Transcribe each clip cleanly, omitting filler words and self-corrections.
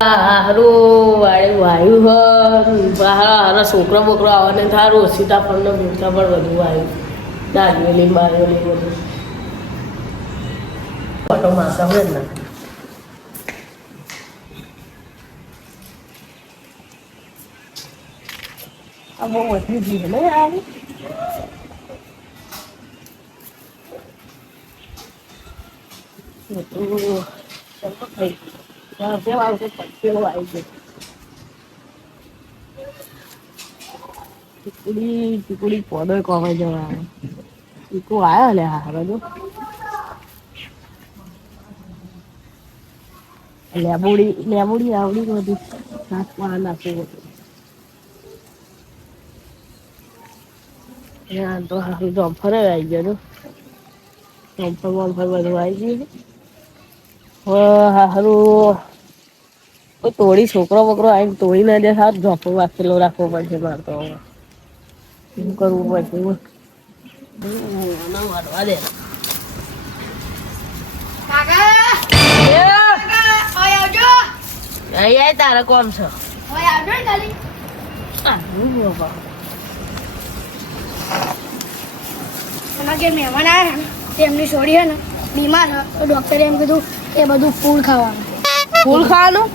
હારું વાયુ હારા છોકરા બોકરા આવવાને સારું સીતાફળનો મીઠાફળ બધું આવ્યું દાજવેલી બાજવેલી બધું ફોટો મારતા હોય ને આ બહુ વધી ગઈ ને આવી ચીકુડી પોદો કોવાઈ જવા ચીકુ આવ્યો લે હા બધું લેબુડી આવડી બધી નાખવા નાખવું બધું તો હારું જમ્ફર આવી ગયો જમ્ફર વમ્ફર બધું આવી ગયું હારું કોઈ તોડી છોકરો બોકરો આવીને તોડી ના દે સારું ઝોપો વાંચેલો રાખવો પડશે મારે તો શું કરવું પડશે વાળવા દે તારે કોમ છે મહેમાન આવ્યા ને એમની છોડી છે ને બીમાર છે તો ડોક્ટરે એમ કીધું કે બધું ફૂલ ખાવાનું ફૂલ ખાવાનું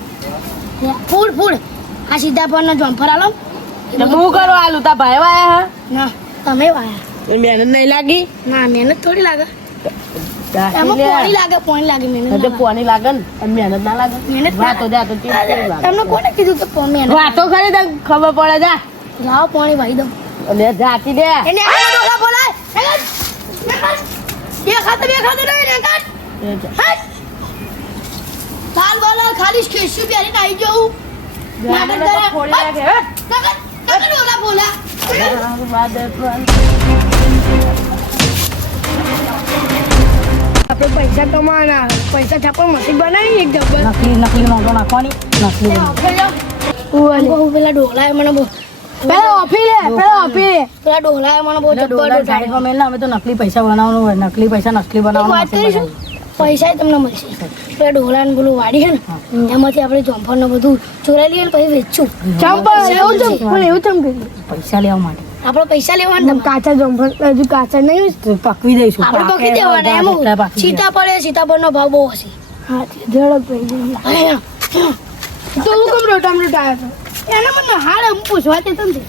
ફૂલ આ સીતાફળ નો જમ્ફર આલો હું કરો આલુ તા ભાઈ વાયા ના તમે વાયા મહેનત નહીં લાગી ના મહેનત થોડી લાગે એમાં પાણી લાગે મહેનત પાણી લાગે ને મહેનત ના લાગે મહેનત વાતો જા તો તમને કોને કીધું કે મહેનત વાતો ખરી તને ખબર પડે જા જાઓ પાણી વાઈ દો અને જાતી દે એને બોલા બોલા બે ખાતે નહીં કાટ કાલ બોલા ખાલી કેશું પહેરીને આવી જાઉં નાટક કરે બોલા આપણે પૈસા કમાવાના પૈસા છાપવા મશીન બનાવી એક ડબ્બલ નકલી નોટો નાખવાની નકલી પેલા ડોલા મને બહુ પેલા ડોલા મને બહુ જબ્બર અમે તો નકલી પૈસા બનાવવાનું હોય નકલી પૈસા બનાવવાનું પૈસા તમને મળશે પેલા ડોલા ને પેલું વાડી છે ને એમાંથી આપણે જમ્ફર ને બધું ચોરાઈ લઈએ પછી વેચશું પૈસા લેવા માટે આપણે પૈસા લેવાના કાચા જમ્ફર હજુ કાચા નહીં પકવી દઈશું આપણે પકવી દેવાના એમ સીતાફળ નો ભાવ બહુ હશે હા ઝડપ તો હું કેમ રોટામ આવ્યો એને મને હાલ હું પૂછવા તે તમને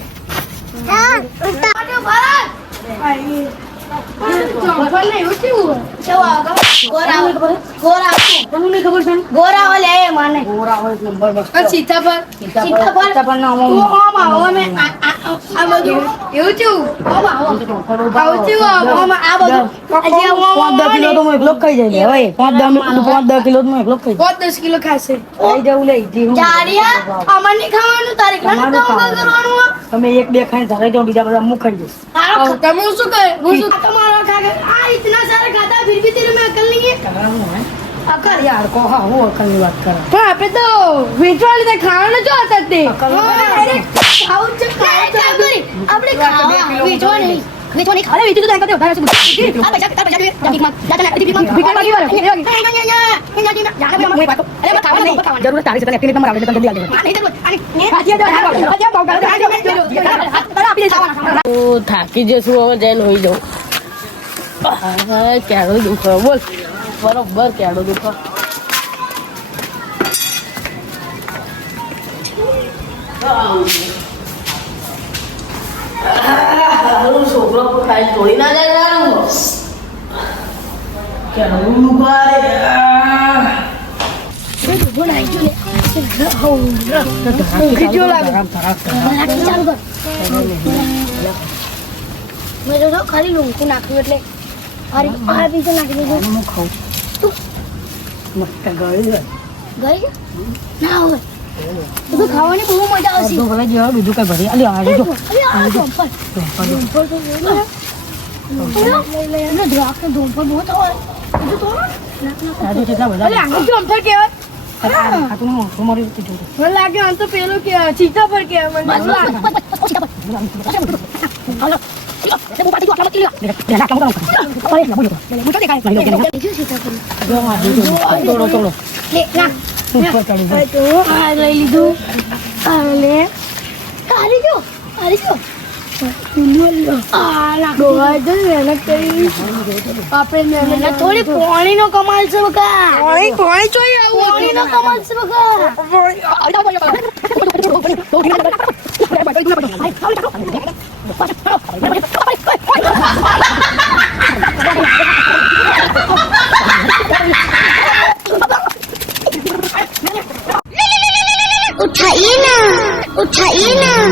દસ કિલો ખાશે તમે એક બે ખાઈ ધરાઈ જાઓ બીજા બધા મુખ ખાઈ જઈશ તમે શું કહે તમારા ખાગે આ इतना सारा खाता फिर भी तेरे में अकल नहीं है અકલ યાર કો હા હું અકલની વાત કરે પણ આપણે તો વેચવા લીધે ખાવાનું જો હતા તે આપણે વેચવા નહીં અરે વેચી તો કાંઈ વધારે છે આ પૈસા જોઈએ જમીનમાં દાદા ભીખ માંગી વાળો જરૂર તારી છે તને એકલી નંબર આવડે તને જલ્દી આવડે થાકી જશું હવે જઈને હોઈ જાઉં ક્યારો દુખો બોલ બરોબર ક્યારો દુખો છોકરો ખાઈ તોડી ના જાય ક્યારો દુખારે ખાલી લોંકું નાખ્યું એટલે અરે આ પીછે નાખી દીધું હું ખાઉં તું મસ્ત ગળી ગઈ ના હોય બધું ખાવાની બહુ મજા આવશે બીજું કઈ ભરી અલી આ જો ધોંપર બહુ થવાય કેવાય મને લાગે આમ તો પેલું કે સીતાફળ કહેવાય મને ઉપર ચડી હવે તો આ લઈ લીધું અને તારી જો ડોહાય તો મહેનત કરી આપણે મહેનત થોડી પાણીનો કમાલ છે બકા પાણી જોઈએ પાણીનો કમાલ છે ઉઠાઈએ ના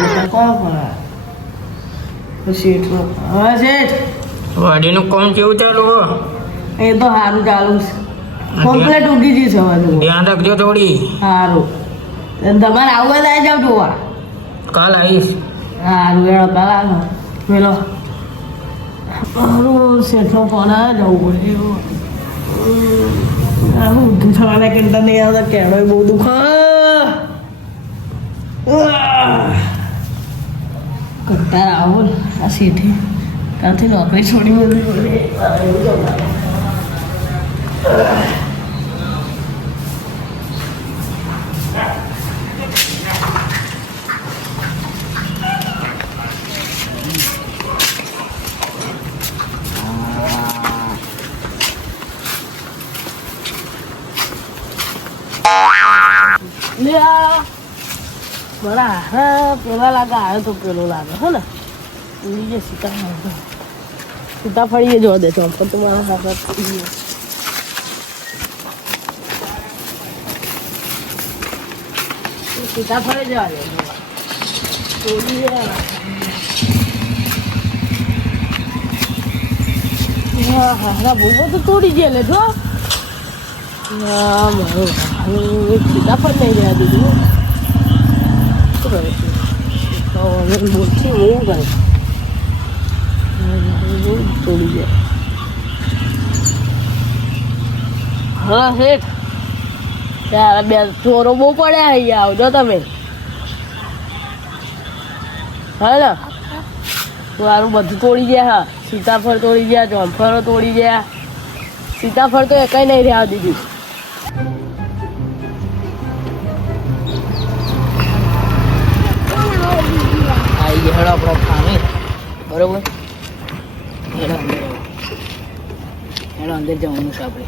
વાડીનું કામ કેવું ચાલુ હો? એ તો સારું ચાલુ છે કમ્પ્લેટ ઉગી જઈ છે હવે ધ્યાન રાખજો થોડી. સારું તમારે આવું આવી જાવ જોવા કાલ આવીશ. સારું વેળો કાલ આવો પેલો સારું શેઠનો ફોન આવે જવું પડે એવું આવું ઊંધું થવાના કંટા નહીં આવતા કેળો બહુ કંટાર આવો ને આ શેઠે ત્યાંથી નોકરી છોડી બધી બરા હા પેલા લાગે આવ્યો તો પેલો લાગે હો ને જે સીતાફળી જોવા દે તો પણ તમારા સાથે સીતાફળી જવા દે હા બહુ બધું તોડી ગયા લે જો ના મારું સીતાફળ નહીં રહ્યા દીધું બોલছি એવું કરે તોડી જાય હા શેઠ ત્યારે બે ચોરો બહુ પડ્યા અહીંયા આવજો તમે હા ને મારું બધું તોડી ગયા હા સીતાફળ તોડી ગયા જામફળો તોડી ગયા સીતાફળ તો એકઈ નહીં રહ્યા દીધી હેડો આપણો ખાને બરોબર હેડો અંદર જવાનું છે આપણે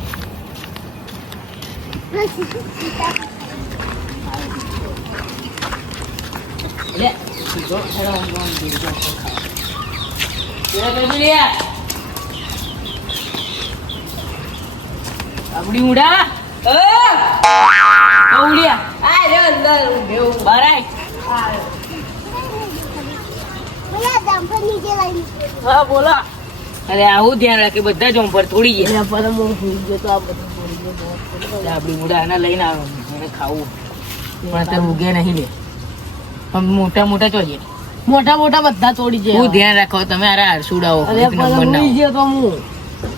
આપડી ઉડા હા બોલો અરે આવું ધ્યાન રાખે બધા જોમ્પર થોડી ગયા આપડી મુડા લઈને આવે એને ખાવું પણ અત્યારે ઉગે નહીં લે પણ મોટા મોટા જોઈએ મોટા મોટા બધા તોડી જાય હું ધ્યાન રાખો તમે અરે હરસુડાવો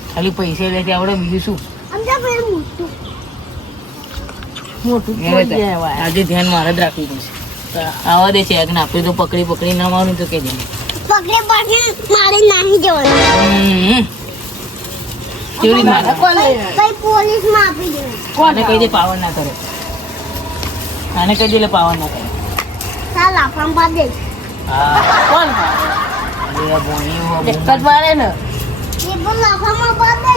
ખાલી પૈસા લે આવડે બીજું શું આજે ધ્યાન મારે જ રાખવું પડશે આવા દે છે આગળ આપણે તો પકડી પકડી ના મારું તો કે જાય પકડે મારે નહીં જવાનું ચોરી મારે કઈ પોલીસ માં આપી દે કોને કહી દે પાવર ના કરે આને કહી દે પાવર ના કરે ચાલ આપણ પા દે હા કોણ અરે બોની એક જ મારે ને એ પણ લાફામાં પા દે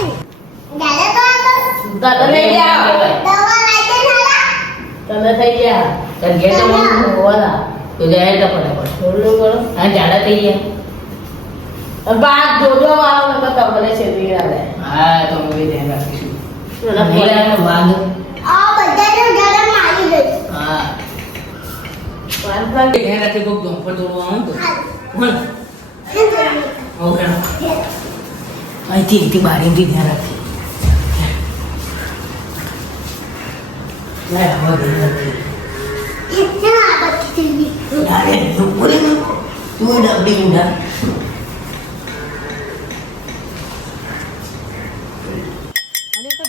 દાદા લઈ જા દવા લાગે નાલા તને થઈ ગયા તને ઘેર તો મને હોવાના તો જાય તો ફટાફટ થોડું કરો હા જાડા થઈ ગયા બાદ જોજો આવો ને તમને છેતરી ના જાય હા તો અમે ધ્યાન રાખીશું વાંધો આ બધાને જરા મારી દે હા ધ્યાન રાખી કોક જમ્પર તોડવા આવું તો ઓકે અહીંથી બારીથી ધ્યાન રાખી લે હવે ધ્યાન ઇતના બચ્ચી અરે ઉપર મુડા બિંડા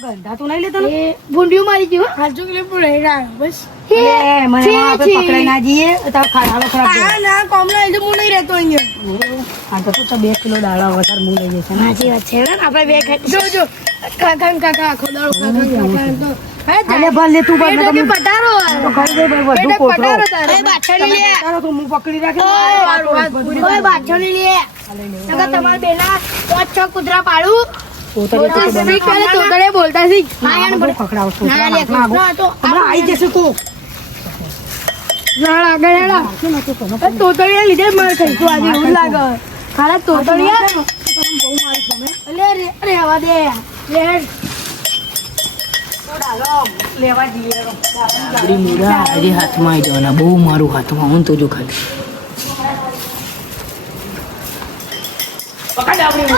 ગંધા તો નહીં લેતા એ ભૂંડિયું મારી ગયો હાજુ કે પણ રહી રહ્યા બસ મને આપણે પકડાઈ ના જઈએ તો ખાડા ખરાબ ના કોમલા એ તો હું નહીં રહેતો અહીંયા આ તો 2 કિલો દાડા વધારે મૂળ લઈ જશે સાચી વાત છે ને આપણે બે જો કાકા આખો દાડો કાકા તો અરે ભલે તું બને તમે પટારો તો કરી દે ભાઈ વધુ કોટરો એ બાછડી લે તારો તો હું પકડી રાખે ઓય બાછડી લે નકા તમાર બેના 5-6 કૂતરા પાડું તોતડે બોલતા શીખ આયન પર પકડાવતો ના લે તો હમણાં આવી જશે કો ના લાગે તોતડીયા લીધે માર ખાઈશું આજે એવું લાગે ખાલા તોતડીયા બહુ મારી ગમે અરે અરે આવા દે લે લેવા જઈએ આપણી મૂળા આજે હાથમાં આવી જવાના બહુ મારું હાથમાં હું તો જો ખાલી પકડ આપણી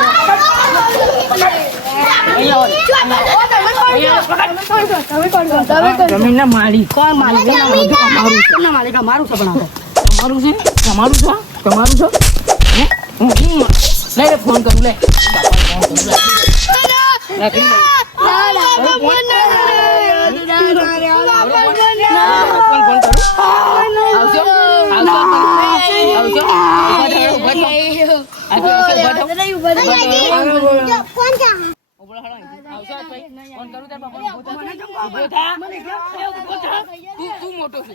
જમીન ના માલિક કોણ માલિક અમારું છે પણ તમારું છે તમારું છે તમારું છે લઈ લે ફોન કરું લે તું મોટો છે